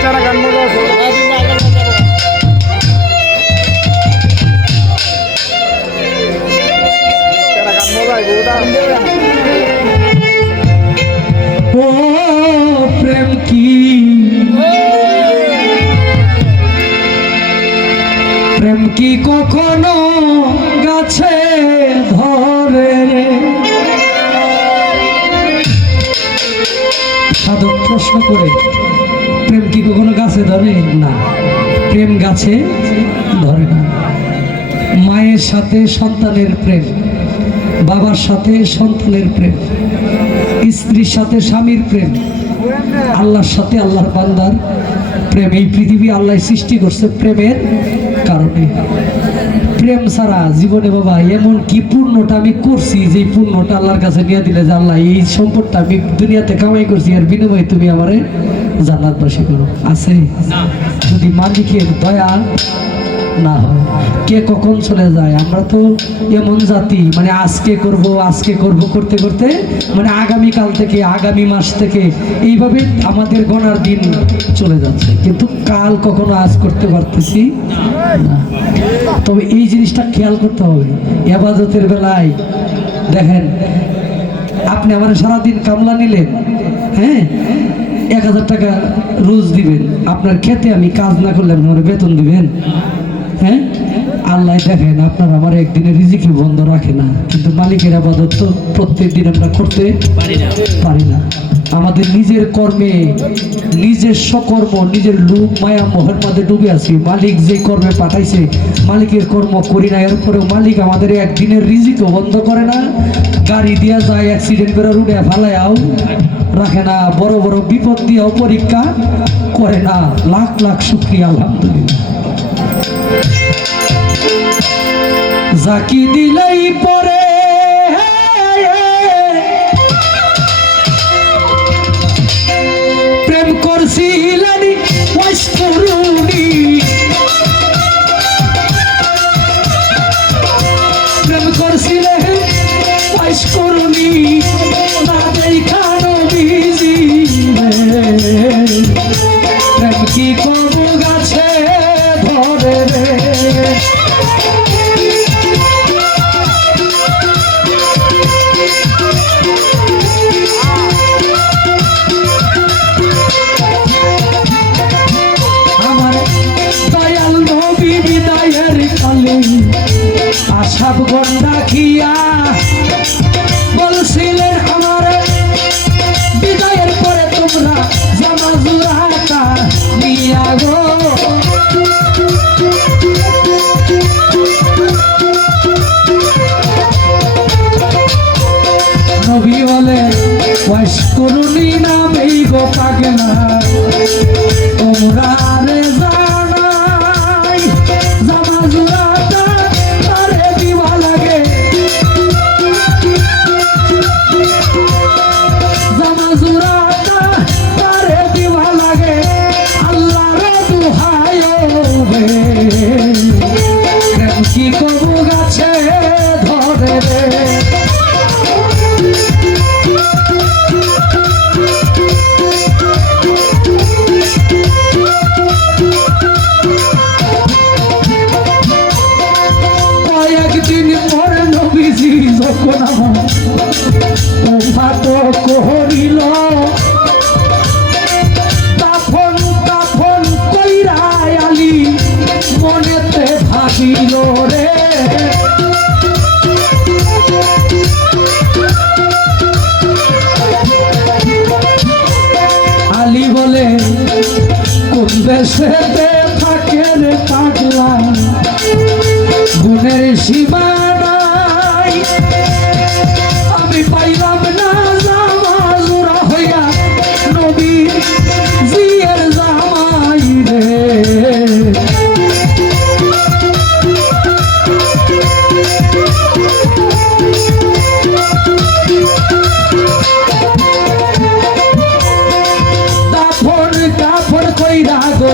চারা গান মজা গাছে ধরে না। মায়ের সাথে সন্তানের প্রেম, বাবার সাথে সন্তানের প্রেম, স্ত্রীর সাথে স্বামীর প্রেম, আল্লাহর সাথে আল্লাহর বান্দার প্রেম। এই পৃথিবী আল্লাহ সৃষ্টি করছে প্রেমের কারণে। প্রেম ছাড়া জীবনে বাবা, এমন কি পূর্ণটা আমি করছি যে পূর্ণটা আল্লাহর কাছে নিয়ে দিলে যে আল্লাহ, এই সম্পদটা আমি দুনিয়াতে কামাই করছি আর বিনিময়ে তুমি আমারে জান্নাতবাসী করো। আছে? যদি মালিকের দয়া না হয়, কে কখন চলে যায়? আমরা তো এমন জাতি মানে আজকে করব আজকে করব, করতে করতে মানে আগামী কাল থেকে, আগামী মাস থেকে এইভাবে আমাদের গণার দিন চলে যাচ্ছে। কিন্তু কাল কখনো আজ করতে পারতেছি তবে এই জিনিসটা খেয়াল করতে হবে। এবাদতের বেলায় দেখেন, আপনি আমার সারাদিন কামলা নিলেন হ্যাঁ? এক হাজার টাকা রোজ দিবেন। আপনার খেতে আমি কাজ না করলে আপনার বেতন দিবেন। হ্যাঁ? আল্লাহ দেখেন, আপনার আমার একদিনে রিজিকি বন্ধ রাখে না। কিন্তু মালিকের আবাদত তো প্রত্যেক দিন আমরা করতে পারি না। আমাদের নিজের কর্মে নিজের সকর্ম, নিজের লুক মায়া মোহর মধ্যে ডুবে আছি। মালিক যে কর্মে পাঠাইছে, মালিকের কর্ম করি না এরপরেও মালিক আমাদের একদিনের রিজিকও বন্ধ করে না। গাড়ি দিয়া যায় অ্যাক্সিডেন্ট করে রুডে ফালায়াও রাখে না। বড় বড় বিপদ দিয়েও পরীক্ষা করে না। লাখ লাখ শুক্রিয়া, আলহামদুলিল্লাহ। জাকি দিলেই পরে নিয়া গো দেশেতে থাকে রে পাগলা গুণের সীমানাই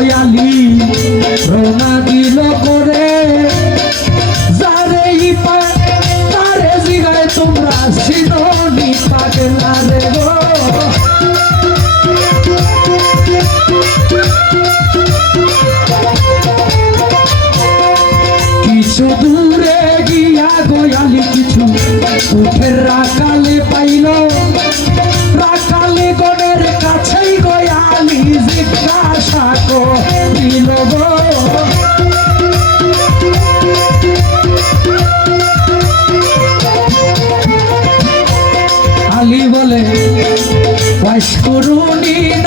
গয়ালি রোনা বলে বাস করুণী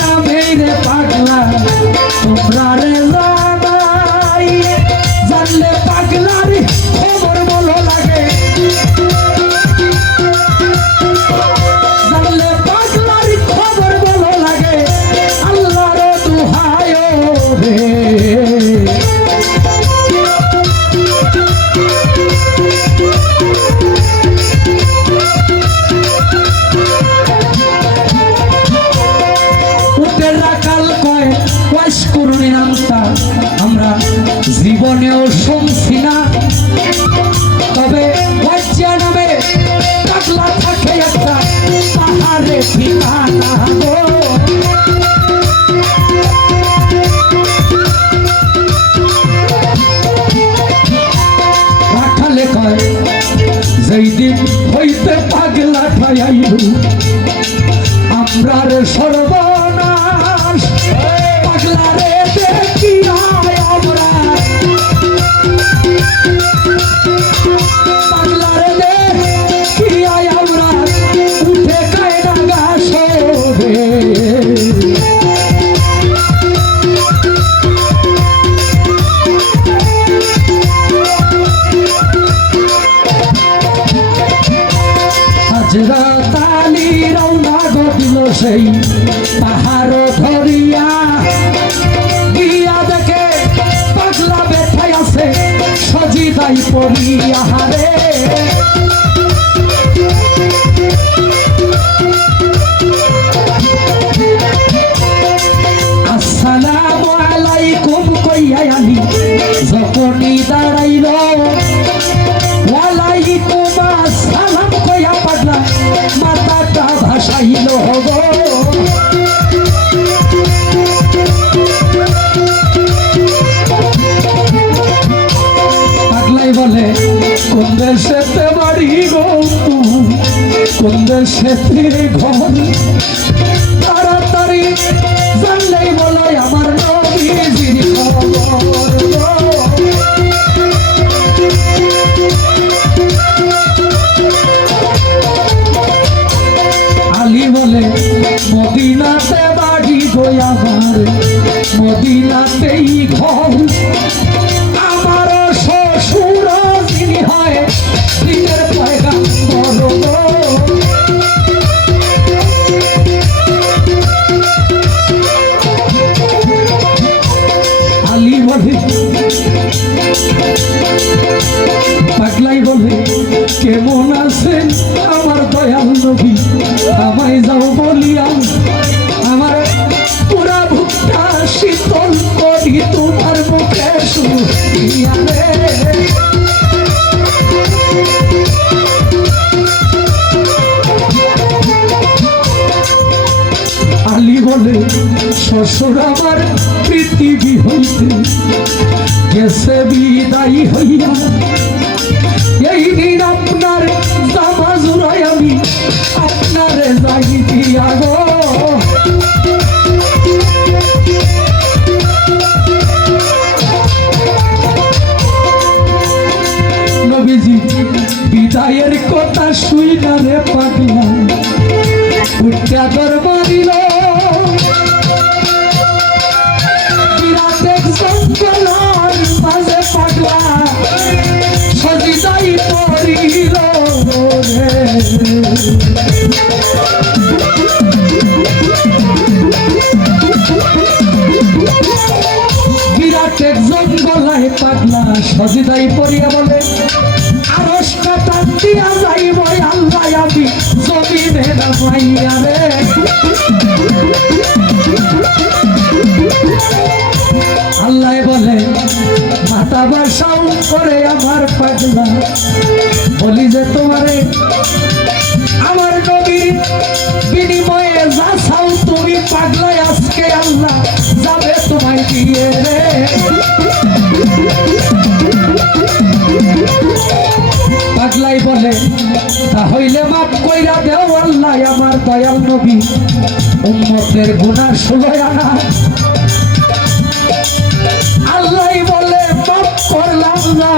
কেমন আছেন আমার দয়াল নবী? আমায় যাও বলিয়া আমার পুরা ভুক্তা শীতল করি তোমার মুখে শুনিয়া আলী বলে, শ্বশুর আমার পৃথিবী হইতে গেছে বিদায়ী হইয়া পাগলা সজিদাই পড়িয়া বলে আরসটা টান দিয়া যাইব আল্লাহ আমি, জমিনে নামাইয়া রে। আল্লাহ বলে মাতা বাসাও করে আমার পাগলা, বলি যে তোমারে, আমার নবীর বিনিময়ে যা চাও তুমি পাগলায় আজকে আল্লাহ যাবে তোমায় দিয়ে রে। পাগলাই বলে তাহলে মাফ কইরা দেও আল্লাহ আমার দয়াল নবী। উম্মতের গুনার আনা আল্লাহ বলে, মাফ করলাম না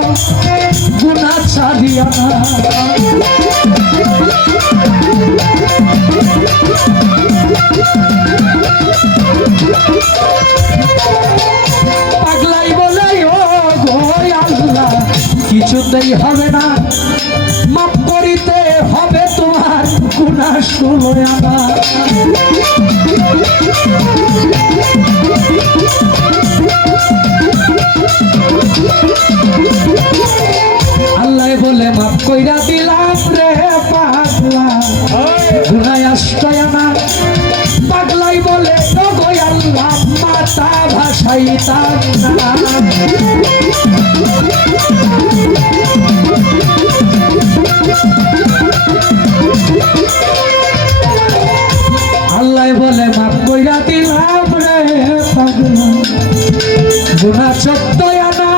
গুনা ছাড়িয়া না। বুঝলেই হবে না। মাপ করিতে হবে তোমার গুণা শুনো আমার আল্লাহ বলে মাফ কইরা গুনা চোদ্দয় আনা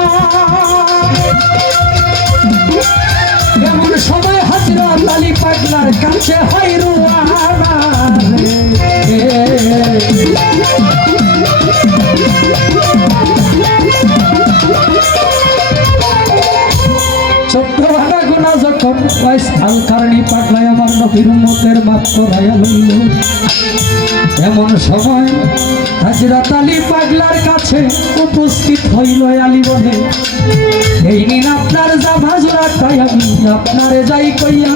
এমন সময় হাজরা লালি পাগলার কাছে হয় রুয়ানা। ওয়াইস আল পাগলাই আমার নবীর করাইয়া লইল এমন সময় হাজরাত আলী পাগলার কাছে উপস্থিত হইল আলী বলে এই নিন আপনার জামা জোড়াটাই আমি আপনারে যাই কইয়া।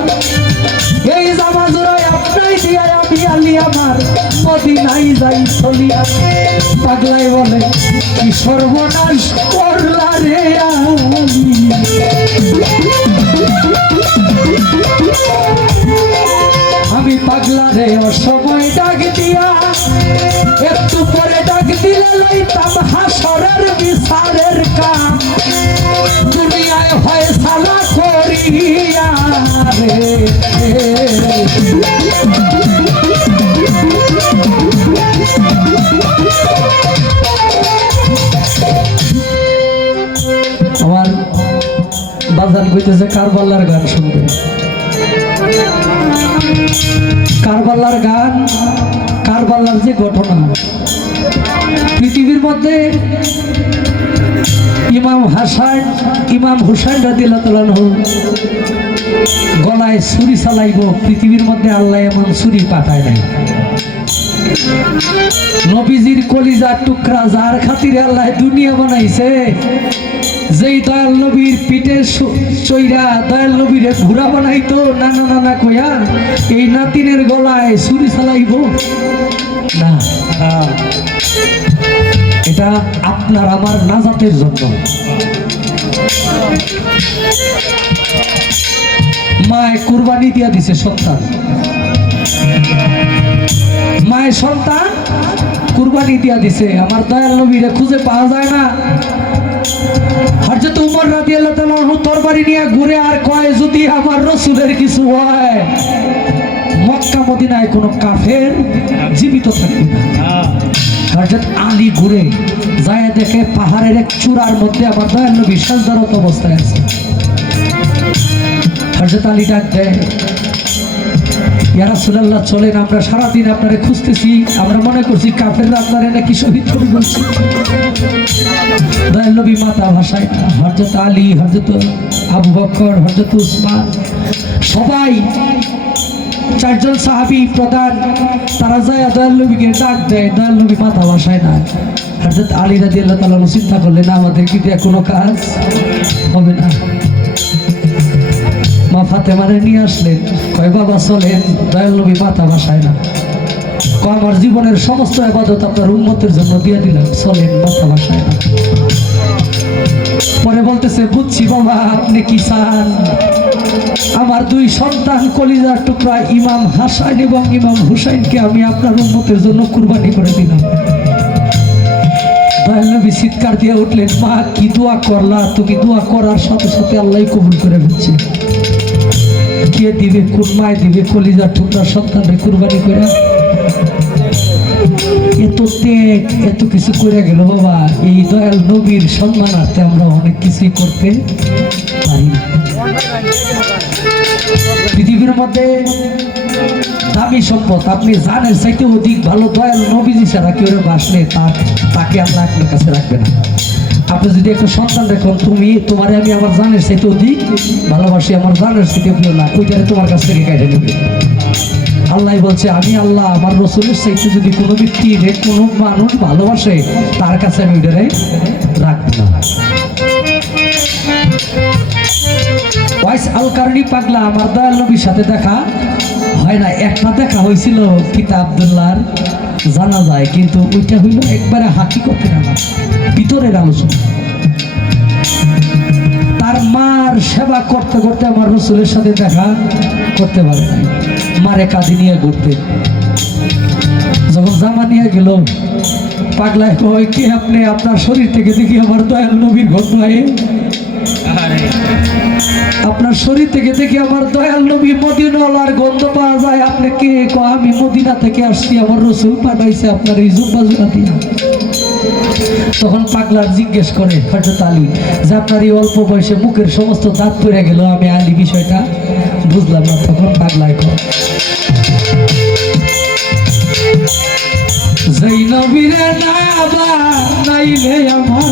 এই জামা জোড়াই আপনাই দিয়া, আমি আলী আমার মদিনাই যাই চলিয়া। পাগলাই বলে, কি সর্বনাশ করলা রে আলী? আমি পাগলা রে অসময় ডাক দিয়া। একটু পরে ডাক দিলে লইতাম হাসরের বিচারের কাম। দুনিয়ায় হয় সালা করিয়া রে। আমার বাজার বইতেছে কারবাল্লার গান শুনবে। কারবাল্লার গান কারবাল্লার যে ঘটনা। পৃথিবীর মধ্যে ইমাম হাসান, ইমাম হুসাইন রাদিল্লাহ গলায় ছুরি চালাইব, পৃথিবীর মধ্যে আল্লাহ এমন ছুরি পাঠায় নাই। নবীজির কলিজার টুকরা যার খাতিরে আল্লাহ দুনিয়া বানাইছে যেই দয়াল নবীর পিঠে চইরা দয়াল নবীরে ঘুরা বানাইতো, নানা নানা কইয়া, এই নাতিনের গলায় ছুরি চালাইব? না এটা আপনার আমার নাজাতের জন্য। মায় কুরবানি দিয়া দিছে সন্তান। মায়ের সন্তান কুরবানি দিয়া দিছে। আমার দয়াল নবীরে খুঁজে পাওয়া যায় না। হরজত উমর রাদি আল্লাহ তালু তরবারি নিয়ে ঘুরে আর কয়, যদি আমার রসুলের কিছু হয়, মক্কা, মদিনায় কোনো কাফের জীবিত থাকবে না। হরজত আলী ঘুরে যায়, দেখে পাহাড়ের এক চূড়ার মধ্যে আমার দয়াল নবী সাজদারত অবস্থায় আছে। হরজত আলী ডাক দেয় ইয়ারা সুলাল্লাহ চলেন আমরা সারাদিন আপনারে খুঁজতেছি। আমরা মনে করছি কাফেররা আপনারা নাকি শহীদ করে বলছি দয়াল নবী মাতা ভাষায় হরজত আলী হরজত আবু বক্কর হরজত উসমান, সবাই চারজন সাহাবি প্রধান, তারা যায়, দয়াল নবীকে ডাক দেয়। দয়াল নবী মাথা ভাষায় না হরজত আলী রাজি আল্লাহ তালা চিন্তা করলেন আমার কি দিয়ে কোনো কাজ হবে না? মা ফাতেমারে নিয়ে আসলেন। কয়, বাবা, চলেন। দয়াল নবী মাথা ভাষায় না। কয়, আমার জীবনের সমস্ত আবাদত আপনার উন্মতের জন্য দিয়ে দিলাম। চলেন, মাথা ভাষায় না। পরে বলতেছে, বুঝছি বাবা, আপনি কি চান? আমার দুই সন্তান কলিজার টুকরা ইমাম হাসান এবং ইমাম হুসাইনকে আমি আপনার উন্মতের জন্য কুরবানি করে দিলাম। দয়াল চিৎকার দিয়ে উঠলেন, মা, কি দোয়া করলা? তুমি দোয়া করার সাথে সাথে আল্লাহ কবুল করে ফেলছে। কে দিবে কোন মায় দিবে কুরবানি করে। এত ত্যাগ, এত কিছু করে গেল বাবা। এই দয়াল নবীর সম্মানার্থে আমরা অনেক কিছুই করতে পারি পৃথিবীর মধ্যে দামি সম্পদ, আপনি জানেন, চাইতে অধিক ভালো দয়াল নবীজি ছাড়া কেউ বাসলে তাকে আল্লাহ আপনার কাছে রাখবে না। আপনি যদি একটা সন্তান দেখুন, তুমি, তোমারে আমি আমার জানের চাইতে অধিক ভালোবাসি, আমার জানের চাইতে প্রিয় না ওইটারে তোমার কাছ থেকে কেটে নেবে। আল্লাহ বলছে, আমি আল্লাহ, আমার রসুলের চাইতে যদি কোনো ব্যক্তি কোনো মানুষ ভালোবাসে, তার কাছে আমি ওইটারে রাখব না। আমার দয়াল নবীর সাথে দেখা হয় না একটা দেখা হয়েছিল পিতা আবদুল্লাহর জানা যায়, কিন্তু ওইটা হইল একবারে হাকি করতে না ভিতরের আলোচনা তার মার সেবা করতে করতে আমার রসুলের সাথে দেখা করতে পারে নাই। মারে কাঁধে নিয়ে ঘুরতে। যখন জামা নিয়ে গেল, পাগলায় কয়, কি আপনি? আপনার শরীর থেকে দেখি আমার দয়াল নবীর ঘটনায় আপনার শরীর থেকে দেখি আমার দয়াল নবী মদিনার গন্ধ পাওয়া যায়। আপনি কে? ক, আমি মদিনা থেকে আসছি, আমার রসুল পাঠাইছে আপনার এই জুব্বা জুড়া দিয়া। তখন পাগলার জিজ্ঞেস করে হঠাৎ আলী, যে আপনার এই অল্প বয়সে মুখের সমস্ত দাঁত পড়ে গেল, আমি আলী বিষয়টা বুঝলাম না। তখন পাগলায় কর যেই নবীরে না নাইলে আমার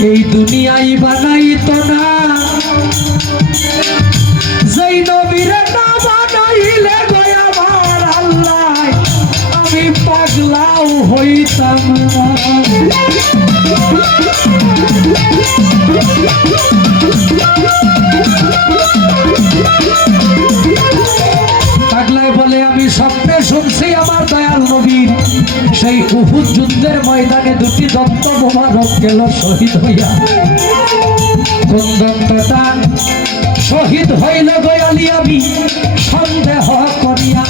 এই দুনিয়াই বানাইতো না। দত্ত মোবারক গেল শহীদ হইয়া কোন দন্তটা শহীদ হইল গয়ালি আমি। সন্দেহ করিয়া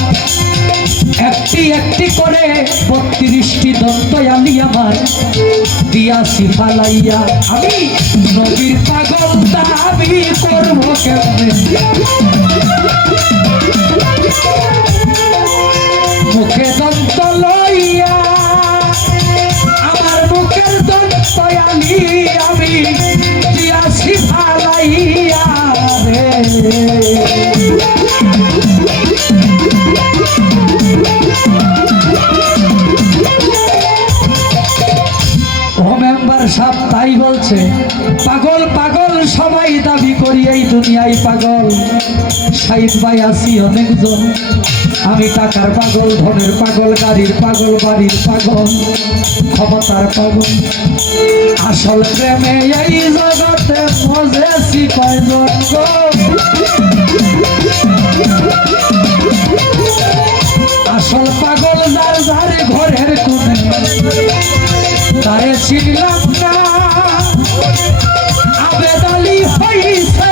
একটি একটি করে বত্রিশটি দন্তয়ালি আমার দিয়াছি ফালাইয়া আমি নবীর পাগল দাবি করব কেমনে? বলছে, পাগল পাগল, সবাই দাবি করি এই দুনিয়ায় পাগল। সাইদ ভাই, আছি অনেকজন। আমি টাকার পাগল, ধনের পাগল, গাড়ির পাগল, বাড়ির পাগল, ক্ষমতার পাগল। আসল প্রেমে এই জগতে মজেছি আসল পাগল যার যার ঘরের কোণে। তারে চিনলাম না আবেদালি হইছে